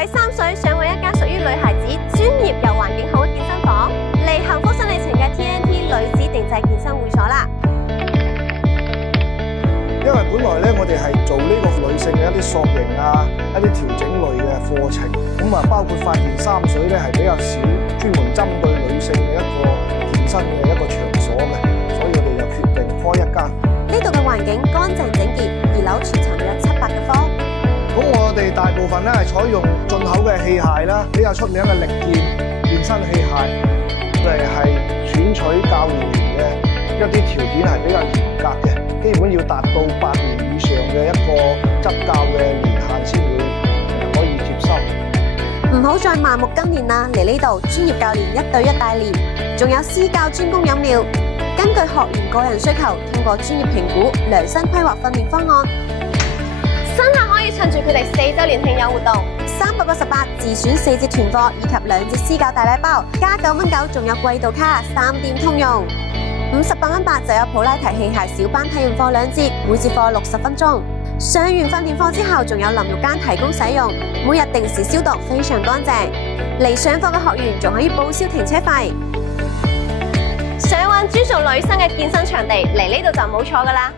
喺三水想搵一間屬於女孩子專業又環境好嘅健身房，嚟幸福新里程嘅 TNT 女子定制健身會所啦。因為本來咧，我哋係做呢個女性嘅一啲塑形啊、一啲調整類嘅課程，咁啊包括發現三水咧係比較少專門針對女性嘅一個健身嘅一個場所嘅，所以我哋就決定開一間。呢度嘅環境乾淨整潔，二樓全層約700嘅方。咁我哋大部分咧係採用進口嘅器械啦，比較出名嘅力健健身器械，我哋係選取教練員嘅一啲條件係比較嚴格嘅。基本要達到8年以上嘅一個執教嘅年限先會可以接收。唔好再盲目跟練啦，嚟呢度專業教練1對1帶練，仲有私教專供飲料，根據學員個人需求，通過專業評估量身規劃訓練方案。新客可以趁住佢哋4周年慶有活動，388自選4節團課以及2節私教大禮包，加9蚊9，仲有季度卡3店通用。58蚊8就有普拉提器械小班體驗課2節，每節課60分鐘。上完訓練課之後，仲有淋浴間提供使用，每日定時消毒，非常乾淨。嚟上課嘅學員仲可以報銷停車費。想揾專屬女生嘅健身場地，嚟呢度就冇錯㗎喇。